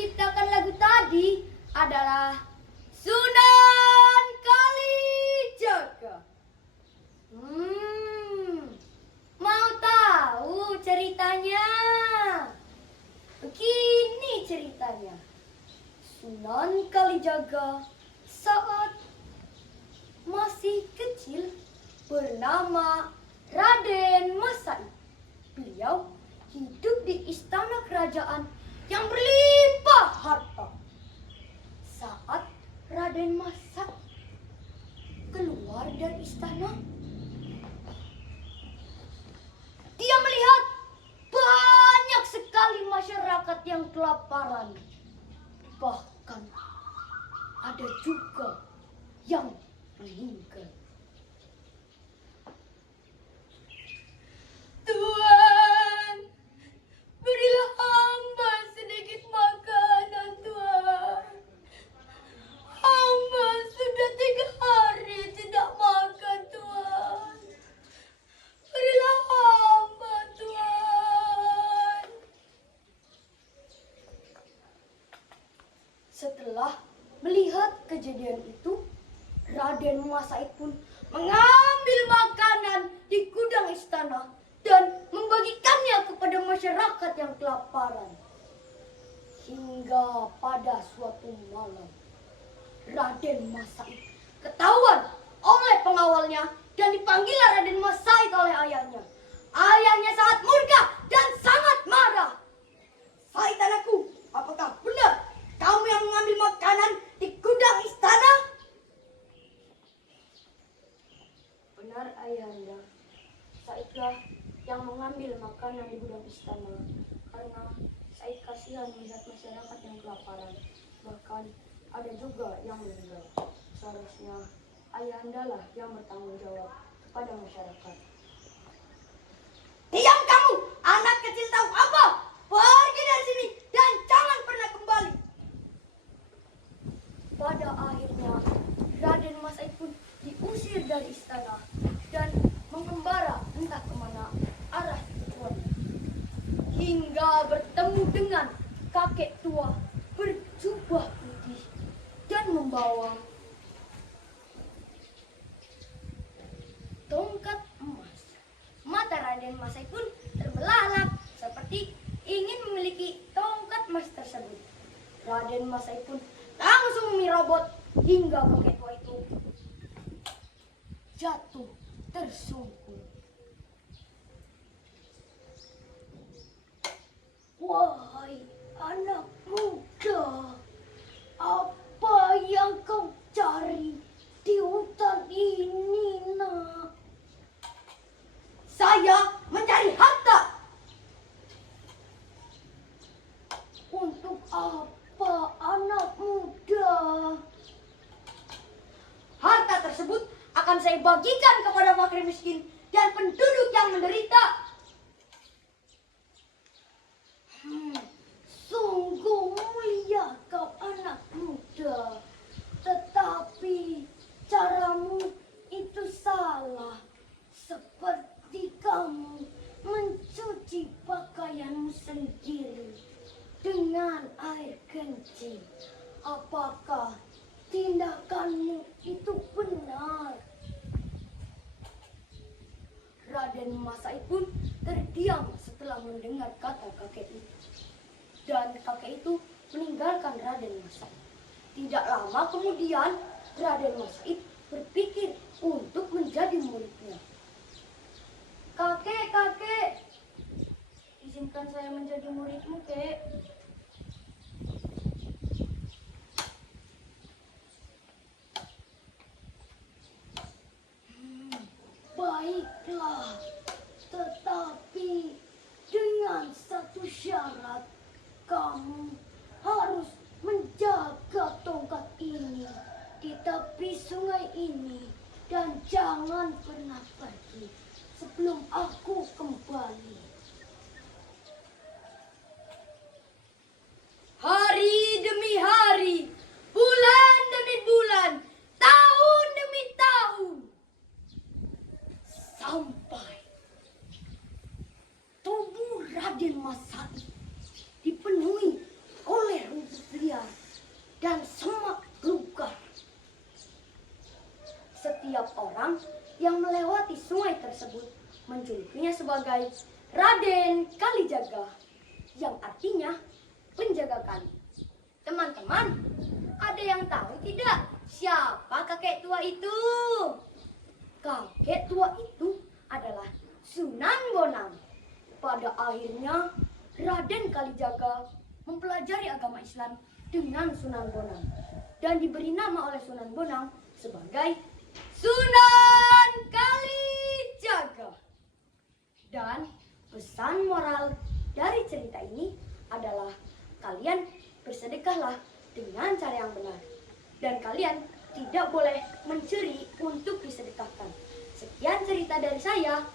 menciptakan lagu tadi adalah Sunan Kalijaga. Mau tahu ceritanya? Begini ceritanya. Sunan Kalijaga saat masih kecil bernama Raden Masai. Beliau hidup di istana kerajaan yang berlimpah harta. Saat Raden Masai keluar dari istana, dia melihat banyak sekali masyarakat yang kelaparan. Bahkan ada juga yang meninggal. Tuhan, berilah hamba sedikit makanan, Tuhan. Hamba sudah 3 hari tidak makan, Tuhan. Berilah hamba, Tuhan. Setelah melihat kejadian itu, Raden Masai pun mengambil makanan di gudang istana dan membagikannya kepada masyarakat yang kelaparan. Hingga pada suatu malam, Raden Masai ketahuan oleh pengawalnya dan dipanggillah Raden Masai oleh ayahnya. Ayahnya sangat murka dan sangat marah. "Hai anakku, apakah benar kamu yang mengambil makanan di gudang istana?" "Benar, ayahanda. Saidlah yang mengambil makanan di gudang istana karena Said kasihan melihat masyarakat yang kelaparan. Bahkan ada juga yang meninggal. Seharusnya ayahanda lah yang bertanggung jawab kepada masyarakat." "Diam kamu, anak kecil tahu apa? Pergi dari sini dan jangan pernah kembali." Pada akhirnya Raden Masai pun diusir dari istana dan mengembara entah kemana arah tujuannya, hingga bertemu dengan kakek tua berjubah putih dan membawa tongkat emas. Mata Raden Masai pun terbelalak seperti ingin memiliki tongkat emas tersebut. Raden Masai pun langsung menyerobot hingga kakek tua itu jatuh tersungkur. "Wahai anak muda, apa yang kau cari di hutan ini, nak?" "Saya mencari harta." "Untuk apa, anak muda?" "Harta tersebut akan saya bagikan kepada fakir miskin dan penduduk yang menderita." Sungguh mulia kau anak muda, tetapi caramu itu salah. Seperti kamu mencuci pakaianmu sendiri dengan air kencing. Apakah tindakanmu itu benar? Raden Masai pun terdiam setelah mendengar kata kakek itu. Dan kakek itu meninggalkan Raden Masai. Tidak lama kemudian Raden Masai berpikir untuk menjadi muridnya. Kakek, izinkan saya menjadi muridmu, Kek." "Baiklah, tetapi dengan satu syarat, kamu harus menjaga tongkat ini di tepi sungai ini dan jangan pernah pergi sebelum aku kembali." Hari demi hari, bulan demi bulan, tahun demi tahun, sampai tubuh Raden Masai dipenuhi oleh rumusan menjulukinya sebagai Raden Kalijaga, yang artinya penjaga kali. Teman-teman, ada yang tahu tidak siapa kakek tua itu? Kakek tua itu adalah Sunan Bonang. Pada akhirnya, Raden Kalijaga mempelajari agama Islam dengan Sunan Bonang dan diberi nama oleh Sunan Bonang sebagai Sunan Kalijaga. Dan pesan moral dari cerita ini adalah kalian bersedekahlah dengan cara yang benar. Dan kalian tidak boleh mencuri untuk disedekahkan. Sekian cerita dari saya.